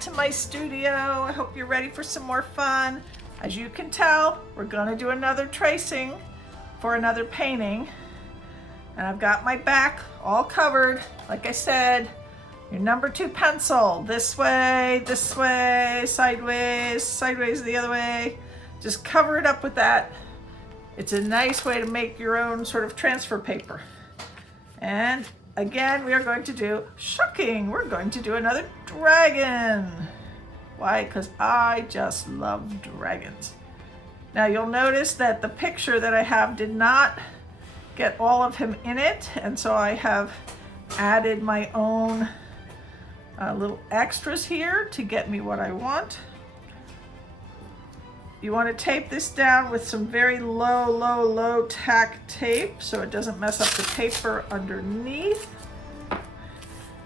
back to my studio. I hope you're ready for some more fun. As you can tell, we're gonna do another tracing for another painting. And I've got my back all covered. Like I said, your number 2 pencil, this way, sideways, sideways the other way. Just cover it up with that. It's a nice way to make your own sort of transfer paper. And again, we are going to do, shocking, we're going to do another dragon. Why? Because I just love dragons. Now you'll notice that the picture that I have did not get all of him in it, and so I have added my own little extras here to get me what I want. You want to tape this down with some very low tack tape so it doesn't mess up the paper underneath.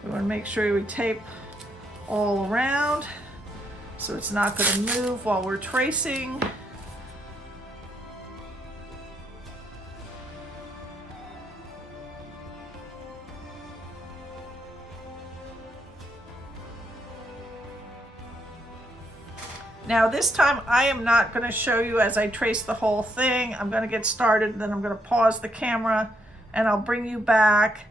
We want to make sure we tape all around so it's not going to move while we're tracing. Now this time I am not going to show you as I trace the whole thing. I'm going to get started, then I'm going to pause the camera and I'll bring you back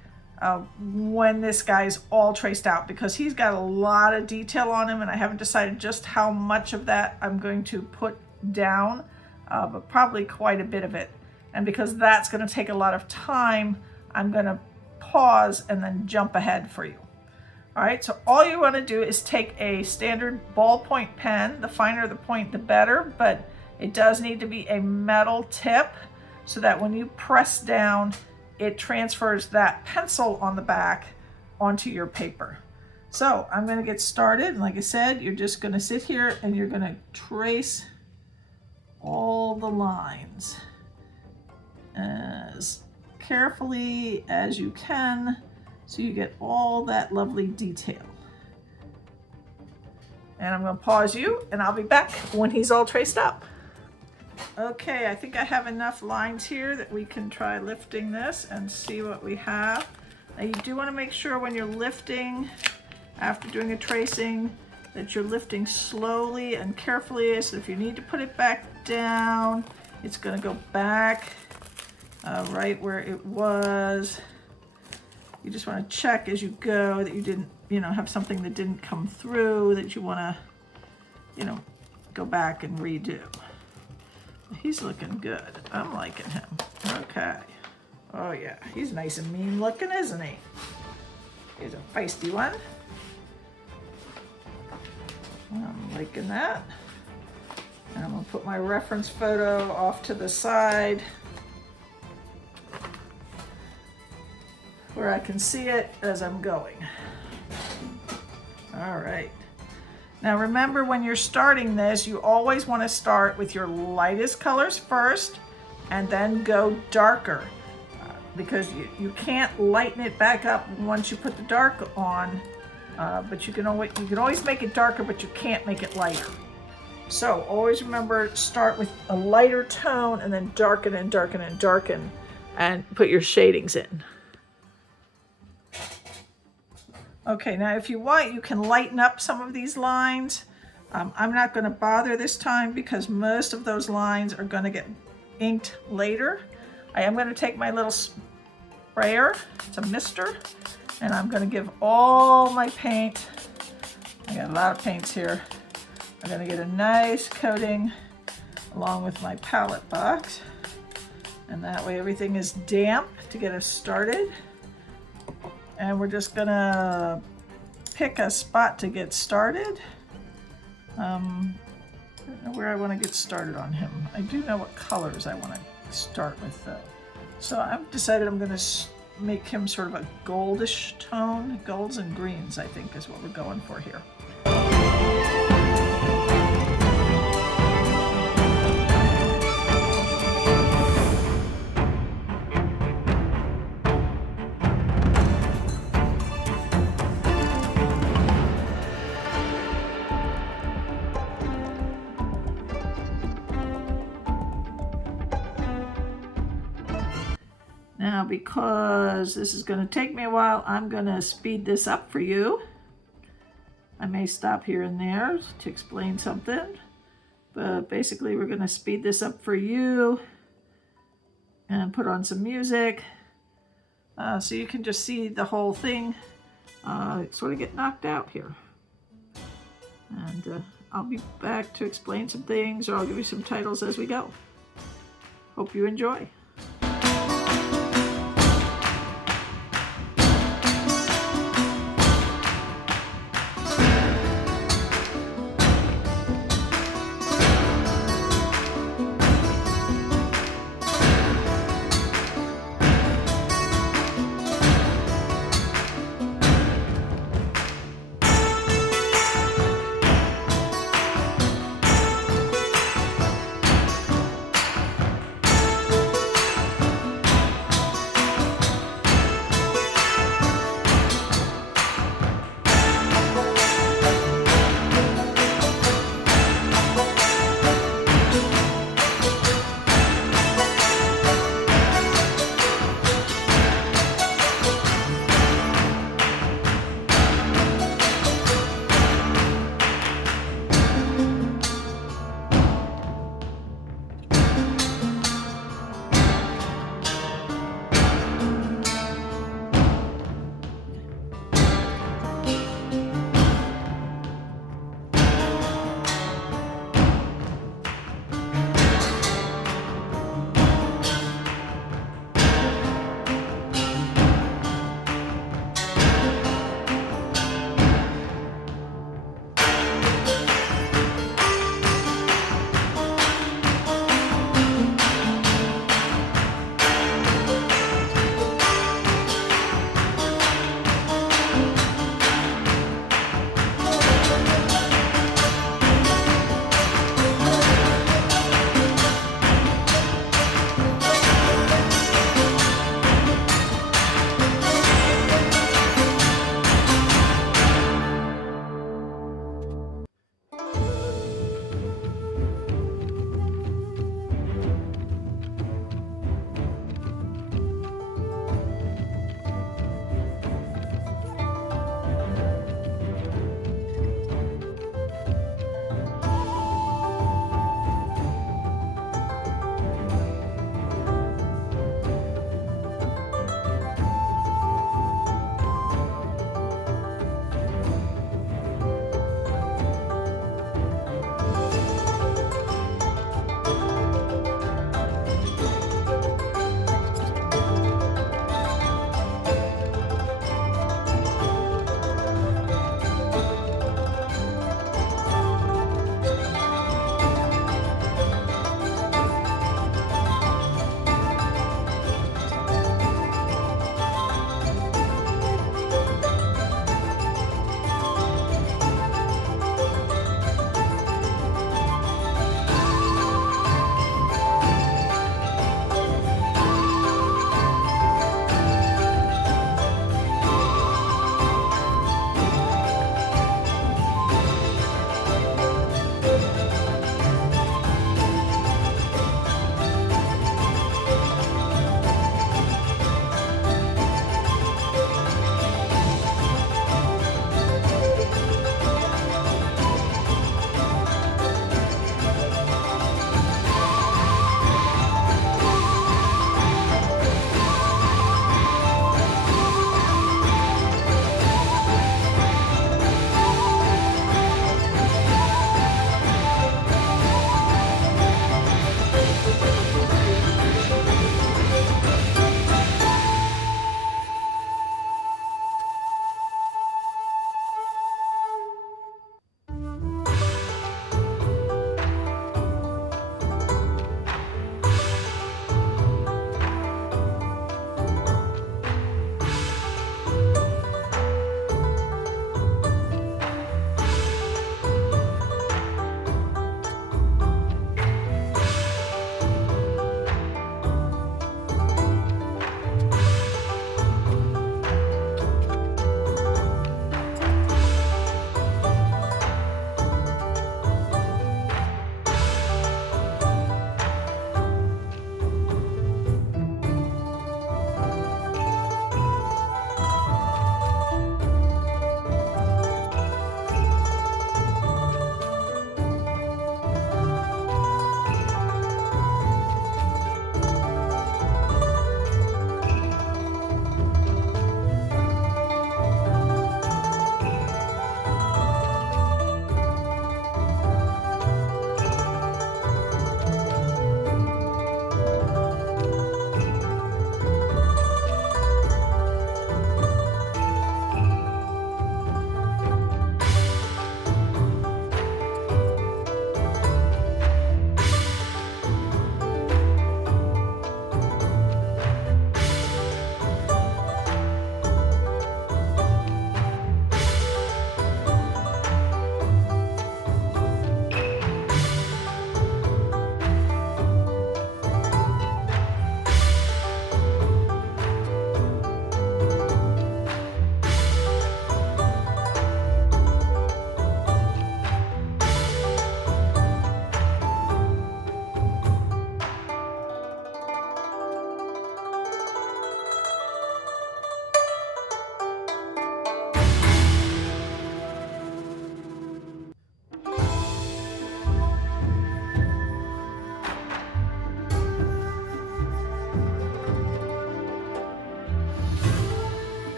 when this guy's all traced out, because he's got a lot of detail on him and I haven't decided just how much of that I'm going to put down, but probably quite a bit of it. And because that's going to take a lot of time, I'm going to pause and then jump ahead for you. All right, so all you want to do is take a standard ballpoint pen. The finer the point, the better, but it does need to be a metal tip so that when you press down, it transfers that pencil on the back onto your paper. So I'm going to get started. And like I said, you're just going to sit here and you're going to trace all the lines as carefully as you can, so you get all that lovely detail. And I'm going to pause you and I'll be back when he's all traced up. Okay, I think I have enough lines here that we can try lifting this and see what we have. Now you do want to make sure when you're lifting, after doing a tracing, that you're lifting slowly and carefully. So if you need to put it back down, it's going to go back right where it was. You just want to check as you go that you didn't, have something that didn't come through that you want to, go back and redo. He's looking good. I'm liking him. Okay. Oh yeah, he's nice and mean looking, isn't he? He's a feisty one. I'm liking that. And I'm gonna put my reference photo off to the side where I can see it as I'm going. All right. Now remember, when you're starting this, you always want to start with your lightest colors first and then go darker, because you can't lighten it back up once you put the dark on, but you can always make it darker, but you can't make it lighter. So always remember, start with a lighter tone and then darken and darken and darken and put your shadings in. Okay, now if you want, you can lighten up some of these lines. I'm not going to bother this time because most of those lines are going to get inked later. I am going to take my little sprayer, it's a mister, and I'm going to give all my paint, I got a lot of paints here, I'm going to get a nice coating along with my palette box, and that way everything is damp to get us started. And we're just gonna pick a spot to get started. I don't know where I want to get started on him. I do know what colors I want to start with though. So I've decided I'm gonna make him sort of a goldish tone. Golds and greens, I think, is what we're going for here. Now, because this is going to take me a while, I'm going to speed this up for you. I may stop here and there to explain something, but basically we're going to speed this up for you and put on some music so you can just see the whole thing sort of get knocked out here. And I'll be back to explain some things, or I'll give you some titles as we go. Hope you enjoy.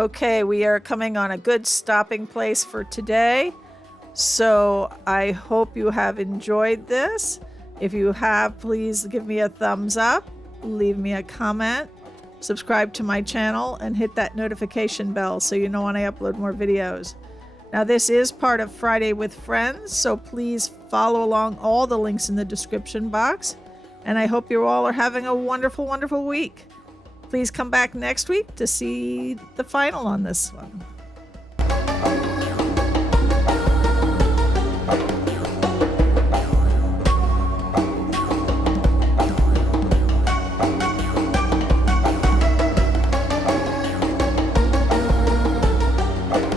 Okay, we are coming on a good stopping place for today. So I hope you have enjoyed this. If you have, please give me a thumbs up, leave me a comment, subscribe to my channel, and hit that notification bell so you know when I upload more videos. Now, this is part of Friday with Friends, so please follow along all the links in the description box. And I hope you all are having a wonderful, wonderful week. Please come back next week to see the final on this one.